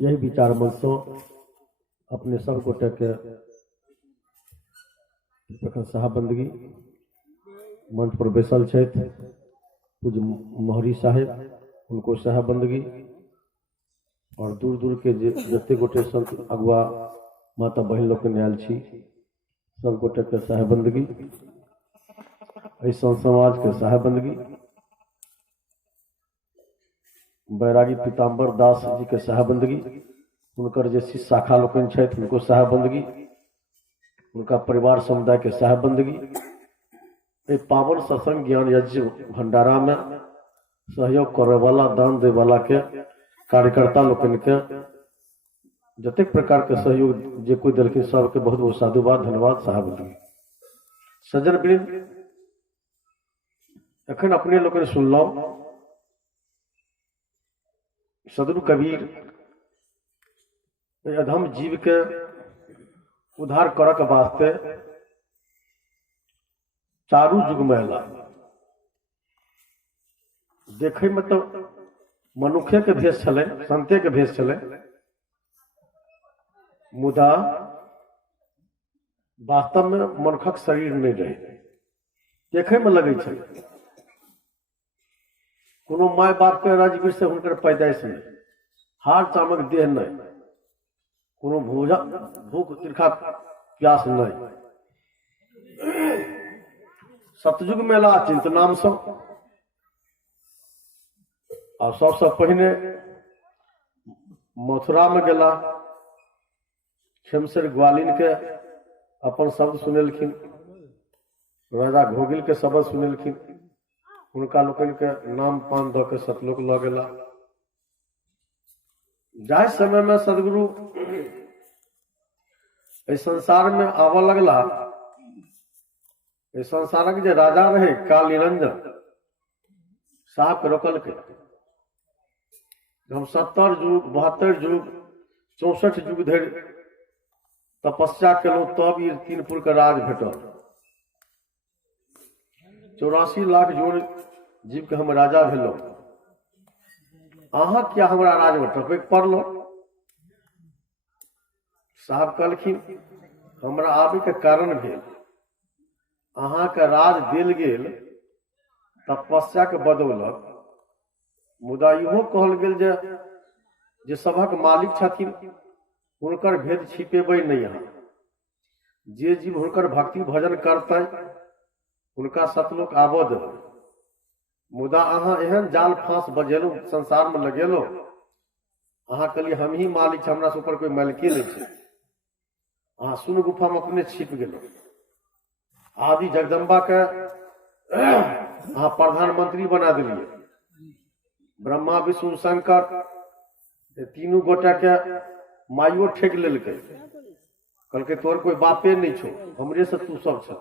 यही विचार मन से अपने सब गोटे के साहबंदगी मंच पर बैसल पूज्य मोहरी साहेब उनको साहबंदगी और दूर दूर के जते गोटे संत अगुआ माता बहन लोग के आयल सब गोटे के साहबंदगी संत समाज के साहबंदगी बैरागी पीताम्बर दास जी के साहबंदगी उनकर जे शिष्य शाखा लोग उनको साहबंदगी उनका परिवार समुदाय के साहबंदगी पावन सत्संग ज्ञान यज्ञ भंडारा में सहयोग करे वाला दान दे वाला के कार्यकर्ता लोग के जतेक प्रकार के सहयोग जे कोई दिलखिन सबके बहुत बहुत साधुवाद धन्यवाद साहबंदगी। सज्जन वृंद एखन अपने लोग सुनल सदगुरु कबीर अधम जीव के उद्धार करक वास्ते चारू जुग महिला देखे में तो मनुखे के भेष चले संते के भेष चले मुदा वास्तव में मनुखक शरीर नहीं रहे देखे में लगे कोनो माय बाप के राजवीर से हुनकर पैदाइश नहीं हार चामक देह नहीं कोनो भूख तीखा प्यास नहीं सतयुग मेला चिंत नाम से और सबसे पहले मथुरा में गेला खेमसर ग्वालिन के अपन शब्द सुनेलखिन राजा घोगिल के शब्द सुनेलखिन उनका लोकन के नाम पान द के सतलोक ल गेला जाय समय में सदगुरु इस संसार में आवा लगला इस संसारक जे राजा रहे काल निरंजन साहब के रोकल के हम 70 युग 72 युग 64 युग धरि तपस्या केलहुं तब ई तीनपुर के राज भेटल 84 लाख जोड़ जीव के हम राजा भेलो अहाँ क्या हमरा राज में टपक पड़लो साहब कहलखिन हमरा आबे के कारण भेल अहाँ के राज देल गेल तपस्या के बदौलत मुदा इहो कहल गेल जे सभक मालिक छथिन हुनकर भेद छिपेबै नहीं अहाँ जे जीव हुनकर भक्ति भजन करतै उनका सतलोक आबो देबै मुदा अहाँ एहन जाल फांस बजेलू संसार में लगेलो अहाँ कहलिए हम ही मालिक छै हमरा से ऊपर कोई मालिके नहीं छै अहाँ सुन गुफा में अपने छिप गेलो आदि जगदम्बा के अहाँ प्रधानमंत्री बना दिलिए ब्रह्मा विष्णु शंकर तीनों गोटा के माइयो ठेक लेलकै कहलकै तोर कोई बापे नहीं छो हमरे से तू सब छ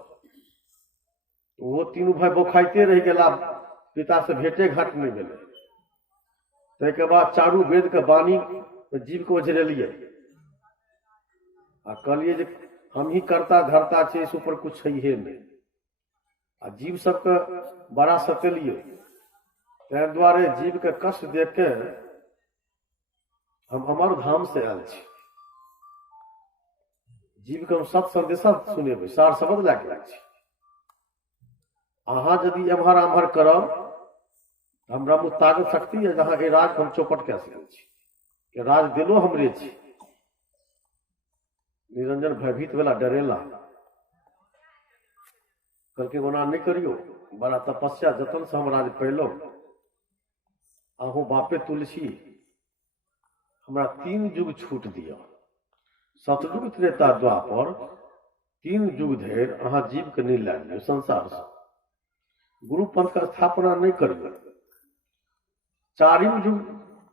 वो तीनों भाई बोखाइते रह गेला पिता से भेटे घाट नहीं भेले तै के बाद चारू वेद के वाणी जीव को ओझरेलिए आ कहलिए जे हम ही करता धरता छे इस ऊपर कुछ है नहीं आ जीव सबके बड़ा सतेलिए तै द्वारे जीव के कष्ट देख के हम अमर धाम से आयल छी जीव के हम सत संदेशा सुनेबै सार शब्द लैके आयल छी अहाँ यदि एम्हर आम्हर करब हमरा में ताकत शक्ति है जहाँ के राज हम चौपट कह सकल छी राज दिलो हमरे छी निरंजन भयभीत भेला डरेला कहलकै ओना नहीं करियो बड़ा तपस्या जतन से हम राज पैलो अहूँ बापे तुलसी हमरा 3 युग छूट दिया सतयुग त्रेता द्वापर 3 युग धरि अहाँ जीव के नहीं लै लियो संसार से गुरु पंथ का स्थापना नहीं करियो 4म युग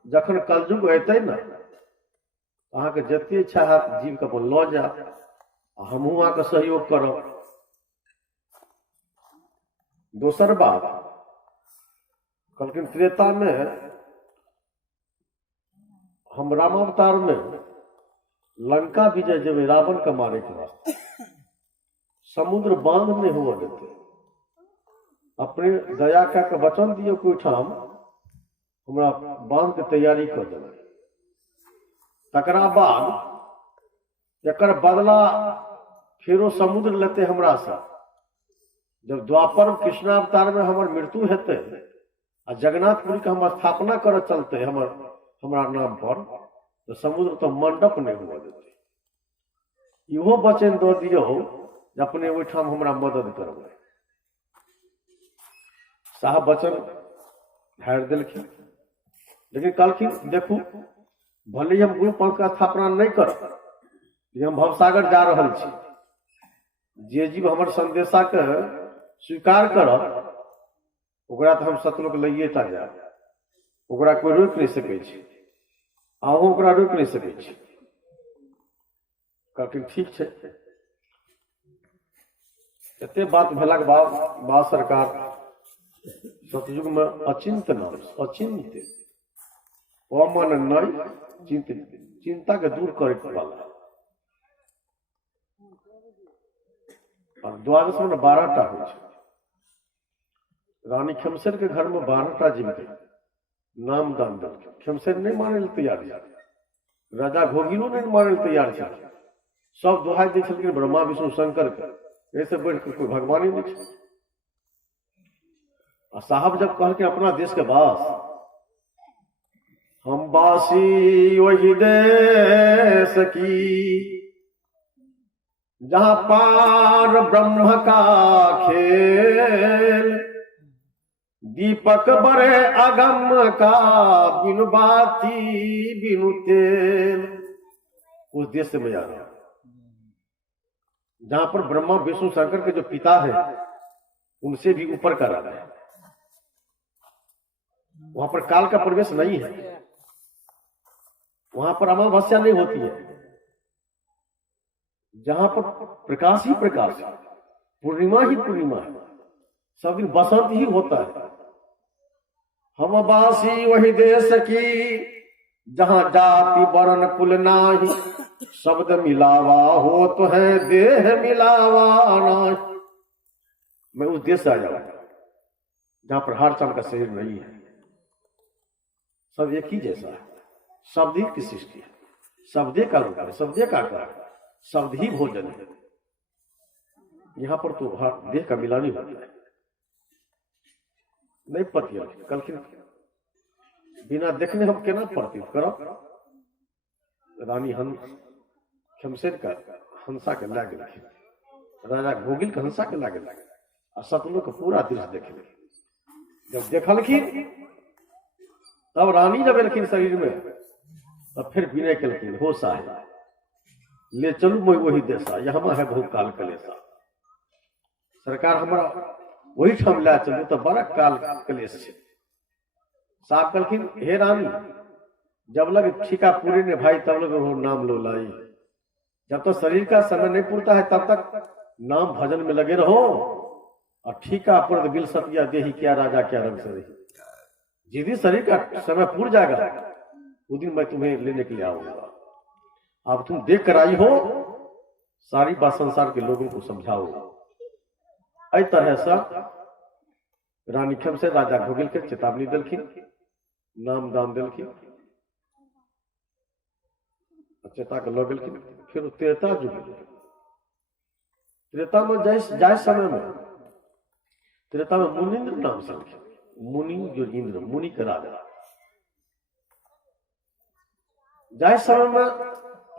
जखन कलयुग अयतै न अहाँ के जते इच्छा है जीव के अपन लऽ जायब हमहूँ अहाँ के सहयोग करब दोसर बात कहलखिन त्रेता में हम रामावतार में लंका विजय जेबे रावण के मारे के वास्ते समुद्र बांध नहीं हुआ देते अपने दया कह के वचन दियो कोई ठाम हमरा बांध के तैयारी कर देबै तकरा बाद एकर बदला फेरो समुद्र लेते हमरा से। जब द्वापर कृष्णावतार में हमर मृत्यु हेतै आ जगन्नाथपुरी के हम स्थापना कर चलते हमरा नाम पर, तो समुद्र तो मंडप नहीं हुआ देते। इहो वचन दो दियो जे अपने ओहिठाम हमरा मदद करबै। साहब वचन हारि देलखिन, लेकिन कहलखिन देखू भले हम गुरु पंथ का स्थापना नहीं करब, लेकिन हम भवसागर जा रहल छी। जे जीव हमर संदेशा के स्वीकार करत ओकरा तो हम सतलोक लइए टा जायब, ओकरा कोई रोकि नहीं सकै छै, अहूँ ओकरा रोकि नहीं सकै छी। कहलखिन ठीक छै। एते बात भेलाक बाद सरकार सतयुग में अचिंत्य नाम, अचिंत्य अमन नहीं चिंता के दूर करे वाला। और द्वादश में 12टा हो। रानी खेमसेर के घर में 12टा जीवित नाम दान दल। खेमसेर नहीं माने ले तैयार है, राजा घोगिलो नहीं माने ले तैयार है। सब दुहाई दै छलखिन ब्रह्मा विष्णु शंकर के, ऐसे बढ़ के कोई भगवान ही नहीं है। और साहब जब कहलखिन अपना देश के वास, हम वासी वही देश की जहां पार ब्रह्म का खेल, दीपक बड़े अगम का बिनु बाती बिनु तेल। उस देश से मैं आ रहा हूं जहां पर ब्रह्मा विष्णु शंकर के जो पिता है उनसे भी ऊपर का राजा है। वहां पर काल का प्रवेश नहीं है, वहां पर अमावस्या नहीं होती है, जहां पर प्रकाश ही प्रकाश है, पूर्णिमा ही पूर्णिमा है, सब दिन बसंत ही होता है। हम वासी वही देश की जहां जाति वर्ण कुल नाही, शब्द मिलावा हो तो है देह मिलावा नाही। मैं उस देश से आया हूं जहां पर हर चांद का शरीर नहीं है, सब एक ही जैसा है, शब्द ही की सृष्टि है, शब्दे का रूप है, शब्दे का आकार है, शब्द ही भोजन है। यहां पर तो हर देह का मिलान ही होता है। नहीं पति कल बिना देखने हम केना पड़ती करो। रानी खेमसेर का हंसा के लागे, राजा घोगिल के हंसा के लागे, और सतलोक के पूरा दृश्य देखे। जब देखलखिन तब रानी जब एलखिन शरीर में, तब फिर विनय कलखिन, हो साहेब ले चलू मैं वही देशा, यहाँ है बहुत काल कलेसा। सरकार हमारा वही ठाम ला चलू तो बड़ा काल कलेश है। साहब कहलखिन हे रानी जब लग ठीका पूरे ने भाई तब लग वो नाम लो लाई। जब तक शरीर का समय नहीं पूरता है तब तक नाम भजन में लगे रहो, और ठीका पूर्ण बिल सतिया देही क्या राजा क्या रंग से रही। जिस दिन शरीर का समय पूर जाएगा उस दिन मैं तुम्हें लेने के लिए आऊंगा। अब तुम देख कर आई हो, सारी बात संसार के लोगों को समझाओ। इस तरह से रानी खेमसेर राजा घोगिल के चेतावनी दिलखिन, नाम दान दिलखिन, चेता के लऽ गेलखिन। फिर त्रेता जुग, त्रेता में जाय समय में त्रेता में मुनिंद्र नाम से, मुनि जो इंद्र मुनि का राजा। जाय समय में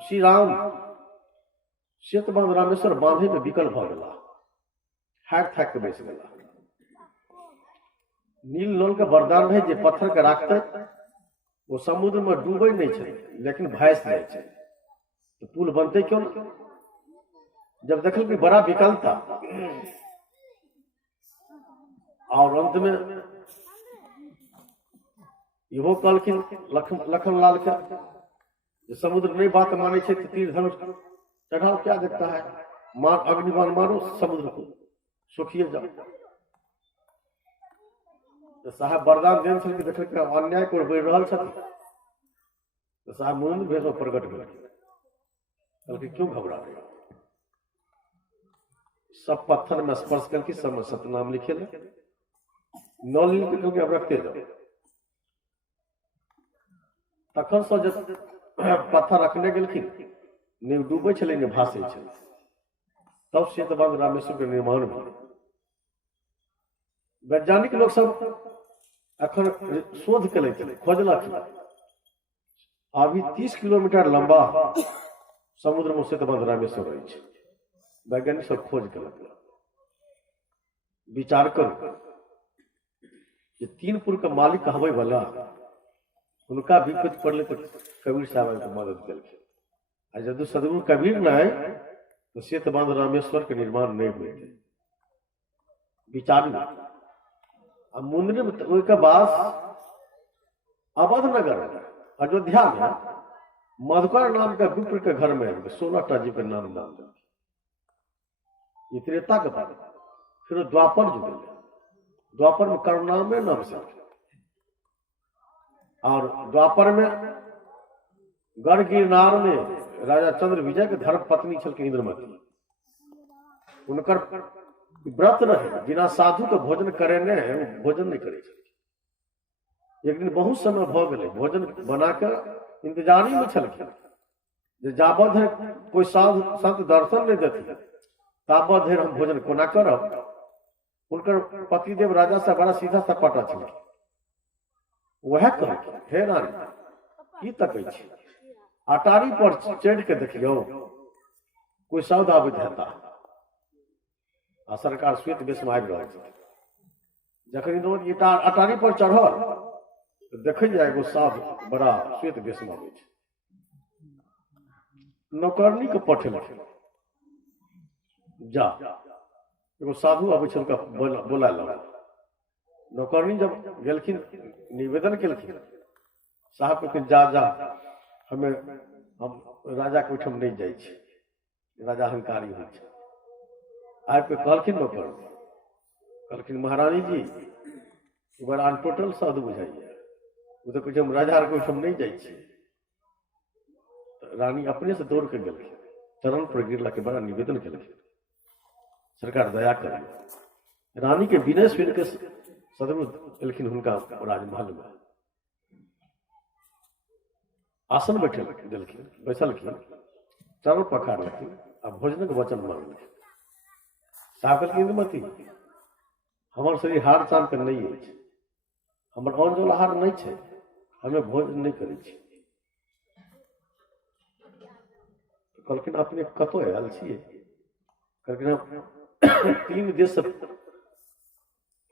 श्री राम सेत बांध रामेश्वर बांधे में विकल भ गेला, हाथ थाक के बैस गेला। नील नल के वरदान है जे पत्थर के राखते वो समुद्र में डूबे नहीं छै, लेकिन भैंस जाए छै, तो पुल बनते क्यों ना। जब देखल कि बड़ा विकलता, और अंत में इहो कहलखिन लखन लाल के समुद्र नहीं बात माने छे तो तीर धनुष चढ़ाओ, क्या देखता है, मार अग्निबाण मारो समुद्र को, सुखिए जाओ। तो साहब वरदान देन छल कि देखल के अन्याय को बढ़ रहल छथि, तो साहब मुनिंद्र भेष में प्रकट भेल। कहलखिन क्यों घबरा रहे हो, सब पत्थर में स्पर्श करके सब में सतनाम लिखे ले, नौ लिख के अब रखते जाओ। तखन से पत्थर रखने गेलखिन, ने डूबे छलै ने भासे छलै, तब सेतु बांध रामेश्वर के निर्माण भेल। वैज्ञानिक लोग सब अखन शोध केलक, खोजलक, अभी 30 किलोमीटर लंबा समुद्र में सेतु बांध रामेश्वर रही है। वैज्ञानिक सब खोज केलक। विचार करू जे तीनपुर के मालिक कहबै वाला उनका विपत्ति पड़ले तो कबीर साहब के मदद केलखिन। आ यदि सदगुरु कबीर नहीं तो सेतु बांध रामेश्वर के निर्माण नहीं हुए। विचार आ मुंद्री में के बाद अवध नगर अयोध्या में मधुकर नाम के विप्र के घर में 16टा जीव के नाम दान दिया। ये त्रेता के बाद फिर द्वापर जुड़े, द्वापर में करुणामय नाम से, और द्वापर में गढ़ गिरनार में राजा चंद्र विजय के धर्म पत्नी छलखिन इंद्रमती। उनकर व्रत रहे, बिना साधु के भोजन करे ने भोजन नहीं करे। एक दिन बहुत समय भ गए, भोजन बना कर इंतजारी में छलखिन। जाबत है कोई साधु संत दर्शन नहीं देती ताबत है हम भोजन कोना करब। उनकर पतिदेव राजा से बड़ा सीधा सपाटा छलखिन। वह कहलखिन, हे रानी की तकै छी, अटारी पर चढ़ के देखियो कोई साउद आबैत हेता। आ सरकार श्वेत वेश में आबि रहल छै। जखन अटारी पर चढ़ल तो देखे जाए एगो साधु बड़ा श्वेत वेश में आबै छै। नौकरनी के पठेलखिन, जा एगो साधु आबै छै उनका बोला लगा। नौकरनी जब गेलखिन निवेदन केलखिन, साहब कहलखिन जा जा हमें हम राजा के ओहिठाम नहीं जाइ छी, राजा अहंकारी होइ छै। आबि के कहलखिन नौकर, कहलखिन महारानी जी बड़ा अनटोटल साधु बुझाइए, वो तो कहै छै हम राजा के ओहिठाम नहीं जाइ छी। रानी अपने से दौड़ के गेलखिन, चरण पर गिरला के बड़ा निवेदन केलखिन, सरकार दया करिए। रानी के विनय सुन के सदगुरु एलखिन हुनका राजमहल में, आसन बैठे देलखिन, बैसलखिन, चरण पखारलखिन आ भोजन के वचन मांगलखिन। साहब कहलखिन इंद्रमती हमर शरीर हार चाल के नहीं अछि, हमर अन्न जल आहार नहीं छै, हमें भोजन नहीं करै छी। कहलखिन अपने कतौ आयल छियै? कहलखिन हम 3 देश से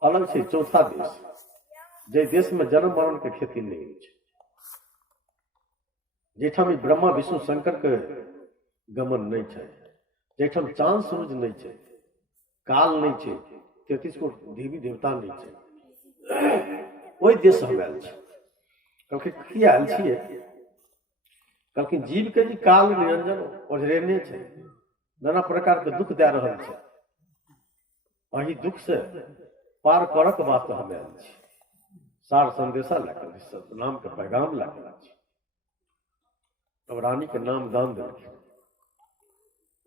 अलग छै, चौथा देश जे देश में जन्म मरण के खेती नहीं होइ छै, जेठाम ब्रह्मा विष्णु शंकर के गमन नहीं छै, जेठाम चांद सूरज नहीं छै, काल नहीं छै, 33 को देवी देवता नहीं छै, ओहि देश हम आयल छी। कहलखिन की आयल छियै? कहलखिन जीव के जी काल निरंजन ओझरेने छै, नाना प्रकार के दुख दे रहल छै, अही दुख से पार करऽ के वास्ते हम आयल छी। सार संदेशा लेकर नाम के पैगाम लेकर छी। तब रानी के नाम दान देलखिन।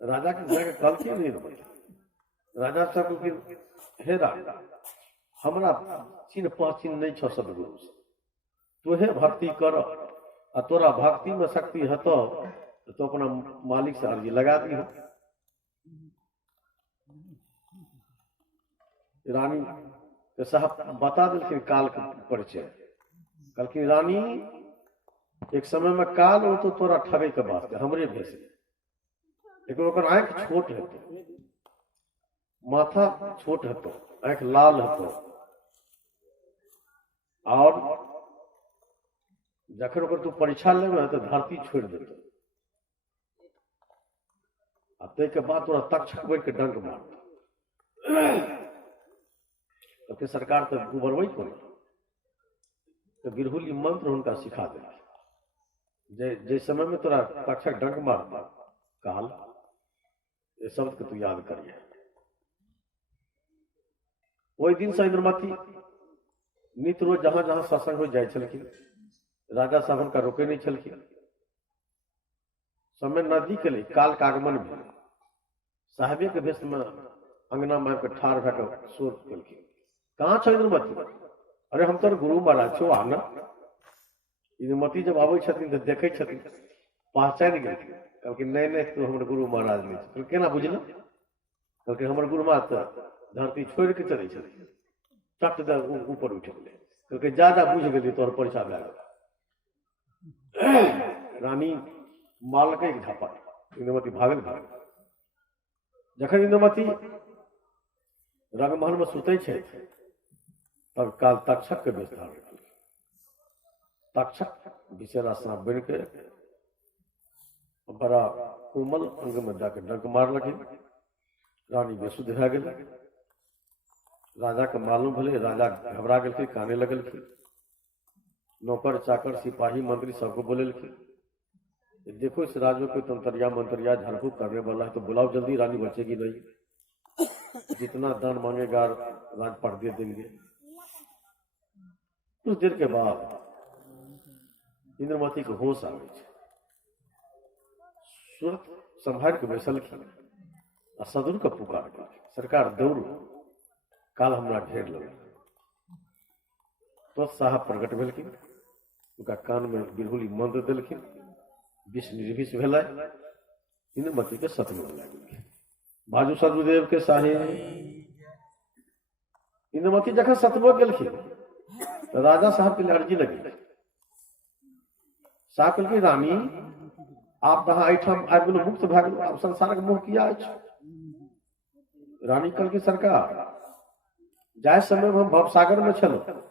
राजा के जाके कहलखिन नहीं, राजा सब कहलखिन हे राजा हमरा चिन्ह पहचिन्ह नहीं छो सदगुरु से, तोहे भक्ति कर आ तोरा भक्ति में शक्ति हतो तो अपना मालिक से अर्जी लगा दी। रानी के साहब बता दिलखिन काल के परिचय। कहलखिन रानी एक समय में काल हो तो तोरा ठगे के वास्ते हमरे भेज, लेकिन ओकर आंख छोट हेतौ, माथा छोट हेतौ, आंख लाल हेतौ, और जखन ओकर तू परीक्षा लेबे तो धरती छोड़ देतौ, आ तै के बाद तोरा तक्षक बैठ के डंक मारतौ। तो सरकार तो गुबरबै को तो बिरहुल मंत्र उनका सिखा दे, जे समय में तोरा तक्षक डंक मारता काल, ये शब्द के तू याद करिए। वही दिन से इंद्रमती नित्य रोज जहां जहां सत्संग हो जाए छलखिन, राजा साहब उनका रोके नहीं छलखिन। समय नदी के लिए काल का आगमन भेल, साहबे के वेश में अंगना में आबि ठाढ़ भए कऽ शोर केलखिन, कहाँ छो इंद्रमती? अरे हम तोर गुरु महाराज छो, आना। इंद्रमती जब आबै छथिन तो देखै छथिन पहचान गए कहलखिन नहीं नहीं तू हमर गुरु महाराज नहीं छै केना बुझल कहलखिन हमर गुरु महाराज तो धरती छोड़ के चले छथिन चट दे ऊपर उठ गेलै कहलखिन ज्यादा बुझ गेली तोहर परीक्षा भए गेल रानी मारलकै झपट इंद्रमती भागल जखन इंद्रमती रंगमहल में सुतै छै तब काल तक्षक के वेश धारण केलखिन तक्षक विषेरा सांप बन के बड़ा कोमल अंग में जाके डंक मारलखिन रानी बेसुध भए गेल राजा के मालूम भेलै राजा घबरा गेलखिन काने लगलखिन नौकर चाकर सिपाही मंत्री सबको बोलेलखिन देखो इस राज में कोई तंत्रिया मंत्रिया झाड़फूक करने वाला है तो बुलाओ जल्दी रानी बचेगी नहीं जितना दान मांगेगा राजपाट दे देंगे कुछ देर के बाद इंद्रमती के होश आवे सूरत संभाल के बैसलखिन आ सदुर के पुकार के सरकार दौड़ू काल हमरा ढेर लगे तो साहब प्रकट भेलखिन उनका कान में बिरहुली मंत्र देलखिन विष निर्विष भेलै इंद्रमती के सतमे लागि बाजू सदगुरुदेव के साहे इंद्रमती जखन सतमे गेलखिन तो राजा साहब के अर्जी लगी साहब कहलखिन रानी आप कहाँ एहिठाम आबि गेलहुँ मुक्त भए गेलहुँ आब संसारक मोह किया अछि रानी कहलखिन सरकार जाय समय में हम भवसागर में छलहुँ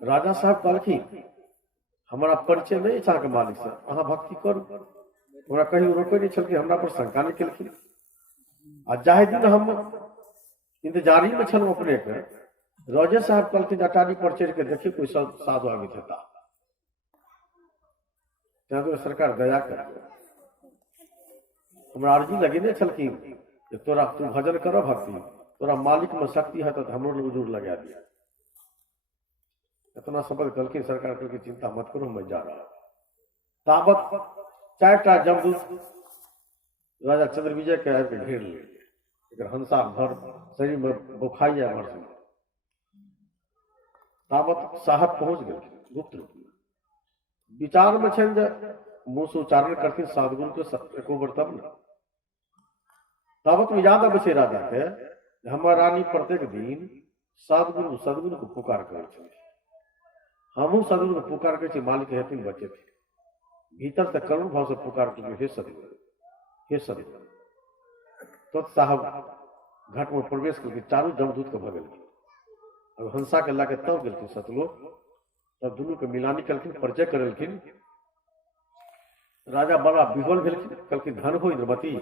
राजा साहब कहलखिन हमारा परिचय नहीं अछि अहाँके मालिक से अहाँ भक्ति करू हमरा कहीं रोकै नहीं छलखिन हमरा पर शंका नहीं केलखिन आ जाहि दिन हम इंतजारी में छलहुँ अपने के राजे साहब कहलखिन अटारी पर चढ़ के देखिए कोई साधु आबित हेता तैं सरकार दया कर हमरा अर्जी लगेने छलखिन कि तोरा तू भजन कर भक्ति तोरा मालिक में शक्ति है तो हमरो लोग जोर लगा दिया इतना शब्द कहलखिन सरकार कहलखिन चिंता मत करो मैं जा रहा ताबत 4टा जमदूत राजा चंद्र विजय के आबि के घेर ले हंसा भर शरीर में बुखाई है भर से ताबत साहब पहुंच गए गुप्त रूप में विचार में छन जे मुंह से उच्चारण करथिन साधुगुरु के एको बेर तब न ताबत में याद आबै छै राजा के हमर रानी प्रत्येक दिन सदगुरु को पुकार करे छथिन हमहू सदगुरु को पुकार करे मालिक हेथिन बचे थे भीतर से करुण भाव से पुकार के हे सदगुरु तो साहब घाट में प्रवेश करके चारू जमदूत के भगल अब हंसा के लाके तब गेलखिन सतलोक तब दुनू के मिलानी कलखिन परिचय करेलखिन राजा बड़ा विह्वल भेलखिन कहलखिन धन हो इंद्रमती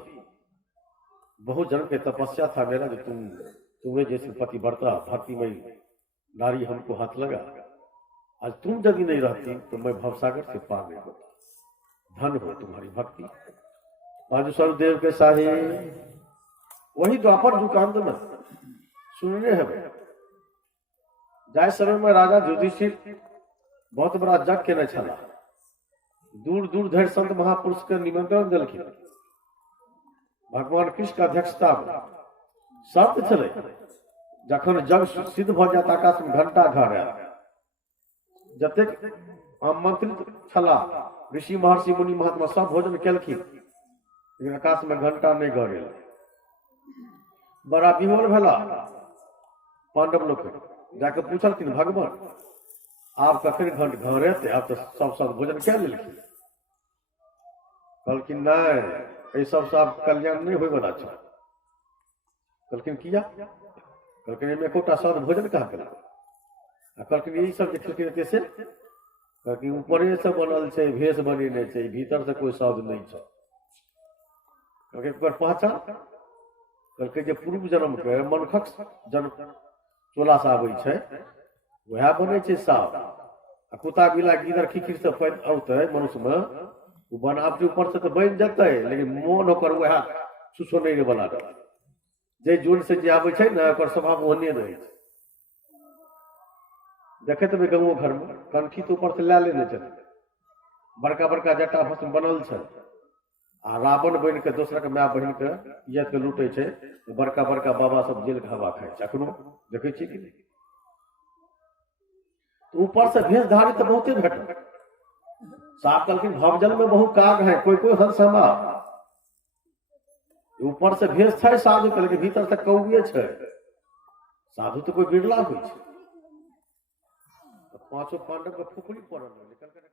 बहुत जन्म के तपस्या था मेरा जो तुम्हें जैसे पतिव्रता भक्तिमयी नारी हमको हाथ लगा आज तुम यदि नहीं रहती तो मैं भवसागर से पार नहीं होता धन हो तुम्हारी भक्ति बाजू सरुदेव के साहे वही द्वापर दुकान में सुनने है जाय समय में राजा युधिष्ठिर बहुत बड़ा जग केने छला दूर दूर धरि संत महापुरुष के निमंत्रण देलखिन भगवान कृष्ण के अध्यक्षता में शर्त चले जखन जग सिद्ध भ जात आकाश में घंटा घर आयल जतेक आमंत्रित छला ऋषि महर्षि मुनि महात्मा सब भोजन केलखिन लेकिन आकाश में घंटा नहीं गड़ेल बड़ा विह्वल भेला पांडव लोग जाके पूछलखिन भगवान आप कखन घंट घर एते आप तो सब भोजन क्या लेलखिन कहलखिन नहीं सब कल्याण नहीं होय वाला छै कहलखिन किया कहलखिन एमे एकोटा सद भोजन कहाँ केलक कहलखिन यही सब देखलखिन कैसे कहलखिन ऊपरे से बनल छै भेष बनेने छै भीतर से कोई स्वाद नहीं छै कहलखिन ओकर पहचान कहलखिन जे पूर्व जन्म के मनखक जन्म चोला से आबै छै वह बने छै साफ आ कुत्ता बिला गिदर खिखिर से पैद औते मनुष्य में वो बनावटी ऊपर से तो बन जाते लेकिन मोन होकर वह सुसो नहीं वाला जे जोन से जे आबै छै ना ओकर स्वभाव ओहने रहे छै देखे तो गाँव घर में कनखी तो ऊपर से ला लेने छथिन बड़का बड़का जटा भस्म बनल छै आ रावण बन के दोसरा के माय बहन के इज्जत के लूटे छै बड़का बड़का बाबा सब जेल के हवा खाय छै अखनो देखे छी कि नहीं ऊपर से भेष धारी तो बहुते भेट साहब कहलखिन भवजल में बहु काग है, कोई कोई हंस हमा। ऊपर से भेष छै साधु कहलकै, भीतर से कौए छै। साधु तो कोई बिरला होइ छै। पांचों पांडव के फुफरी पड़ल।